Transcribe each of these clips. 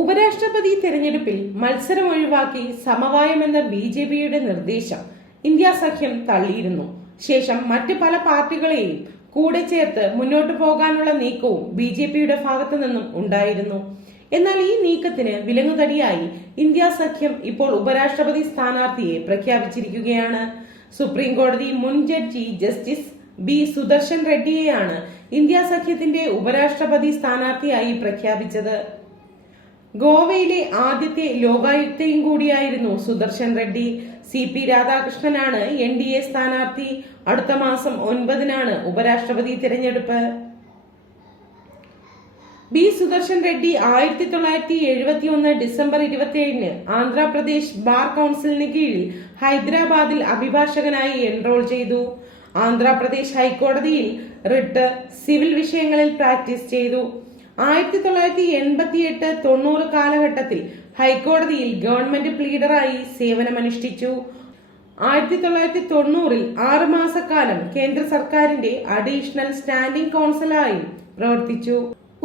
ഉപരാഷ്ട്രപതി തെരഞ്ഞെടുപ്പിൽ മത്സരം ഒഴിവാക്കി സമവായമെന്ന ബി ജെ പിയുടെ നിർദ്ദേശം ഇന്ത്യ സഖ്യം തള്ളിയിരുന്നു. ശേഷം മറ്റ് പല പാർട്ടികളെയും കൂടെ ചേർത്ത് മുന്നോട്ടു പോകാനുള്ള നീക്കവും ബി ജെ പിയുടെ ഭാഗത്തു നിന്നും ഉണ്ടായിരുന്നു. എന്നാൽ ഈ നീക്കത്തിന് വിലങ്ങുതടിയായി ഇന്ത്യ സഖ്യം ഇപ്പോൾ ഉപരാഷ്ട്രപതി സ്ഥാനാർത്ഥിയെ പ്രഖ്യാപിച്ചിരിക്കുകയാണ്. സുപ്രീം കോടതി മുൻ ജഡ്ജി ജസ്റ്റിസ് ബി സുദർശൻ റെഡ്ഡിയെയാണ് ഇന്ത്യ സഖ്യത്തിന്റെ ഉപരാഷ്ട്രപതി സ്ഥാനാർത്ഥിയായി പ്രഖ്യാപിച്ചത്. ഗോവയിലെ ആദ്യത്തെ ലോകായുക്തയും കൂടിയായിരുന്നു സുദർശൻ റെഡ്ഡി. സി പി രാധാകൃഷ്ണനാണ് എൻ ഡി എ സ്ഥാനാർത്ഥി. അടുത്ത മാസം ഒൻപതിനാണ് ഉപരാഷ്ട്രപതി തിരഞ്ഞെടുപ്പ്. ബി സുദർശൻ റെഡ്ഡി ആയിരത്തി തൊള്ളായിരത്തി എഴുപത്തി ഒന്ന് ഡിസംബർ ഇരുപത്തിയേഴിന് ആന്ധ്രാപ്രദേശ് ബാർ കൗൺസിലിന് കീഴിൽ ഹൈദരാബാദിൽ അഭിഭാഷകനായി എൻറോൾ ചെയ്തു. ആന്ധ്രാപ്രദേശ് ഹൈക്കോടതിയിൽ റിട്ട് സിവിൽ വിഷയങ്ങളിൽ പ്രാക്ടീസ് ചെയ്തു. ആയിരത്തി തൊള്ളായിരത്തി എൺപത്തി എട്ട് തൊണ്ണൂറ് കാലഘട്ടത്തിൽ ഹൈക്കോടതിയിൽ ഗവൺമെന്റ് പ്ലീഡറായി സേവനമനുഷ്ഠിച്ചു. ആയിരത്തി തൊള്ളായിരത്തി തൊണ്ണൂറിൽ ആറ് മാസക്കാലം കേന്ദ്ര സർക്കാരിന്റെ അഡീഷണൽ സ്റ്റാൻഡിംഗ് കൗൺസിലായും പ്രവർത്തിച്ചു.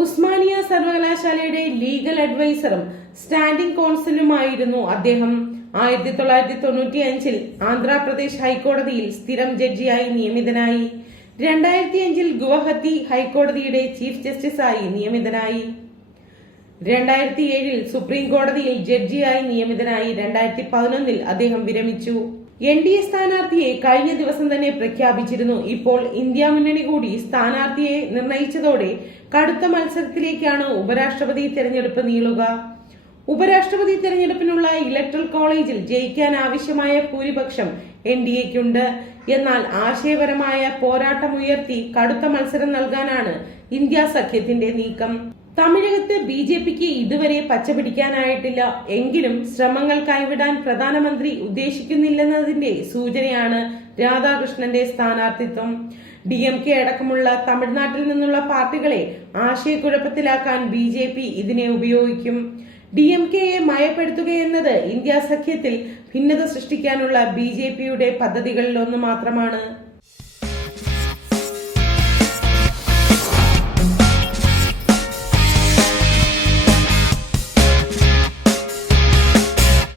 ഉസ്മാനിയ സർവകലാശാലയുടെ ലീഗൽ അഡ്വൈസറും സ്റ്റാൻഡിംഗ് കൗൺസിലുമായിരുന്നു അദ്ദേഹം. ആയിരത്തി തൊള്ളായിരത്തി തൊണ്ണൂറ്റി അഞ്ചിൽ ആന്ധ്രാപ്രദേശ് ഹൈക്കോടതിയിൽ സ്ഥിരം ജഡ്ജിയായി നിയമിതനായി. രണ്ടായിരത്തി അഞ്ചിൽ ഗുവാഹത്തി ഹൈക്കോടതിയുടെ ചീഫ് ജസ്റ്റിസായി നിയമിതനായി. രണ്ടായിരത്തി ഏഴിൽ സുപ്രീം കോടതിയിൽ ജഡ്ജിയായി നിയമിതനായി രണ്ടായിരത്തി പതിനൊന്നിൽ അദ്ദേഹം വിരമിച്ചു. എൻ ഡി എ സ്ഥാനാർത്ഥിയെ കഴിഞ്ഞ ദിവസം തന്നെ പ്രഖ്യാപിച്ചിരുന്നു. ഇപ്പോൾ ഇന്ത്യ മുന്നണി കൂടി സ്ഥാനാർത്ഥിയെ നിർണയിച്ചതോടെ കടുത്ത മത്സരത്തിലേക്കാണ് ഉപരാഷ്ട്രപതി തെരഞ്ഞെടുപ്പ് നീളുക. ഉപരാഷ്ട്രപതി തെരഞ്ഞെടുപ്പിനുള്ള ഇലക്ട്രൽ കോളേജിൽ ജയിക്കാൻ ആവശ്യമായ ഭൂരിപക്ഷം എൻ ഡി എക്കുണ്ട് എന്നാൽ ആശയപരമായ പോരാട്ടമുയർത്തി കടുത്ത മത്സരം നൽകാനാണ് ഇന്ത്യ സഖ്യത്തിന്റെ നീക്കം. തമിഴകത്ത് ബി ജെ പിക്ക് ഇതുവരെ പച്ചപിടിക്കാനായിട്ടില്ല. എങ്കിലും ശ്രമങ്ങൾ കൈവിടാൻ പ്രധാനമന്ത്രി ഉദ്ദേശിക്കുന്നില്ലെന്നതിന്റെ സൂചനയാണ് രാധാകൃഷ്ണന്റെ സ്ഥാനാർത്ഥിത്വം. ഡി എം കെ അടക്കമുള്ള തമിഴ്നാട്ടിൽ നിന്നുള്ള പാർട്ടികളെ ആശയക്കുഴപ്പത്തിലാക്കാൻ ബി ജെ പി ഇതിനെ ഉപയോഗിക്കും. ഡി എം കെയെ മയപ്പെടുത്തുകയെന്നത് ഇന്ത്യ സഖ്യത്തിൽ ഭിന്നത സൃഷ്ടിക്കാനുള്ള ബി ജെ പിയുടെ പദ്ധതികളിലൊന്ന് മാത്രമാണ്.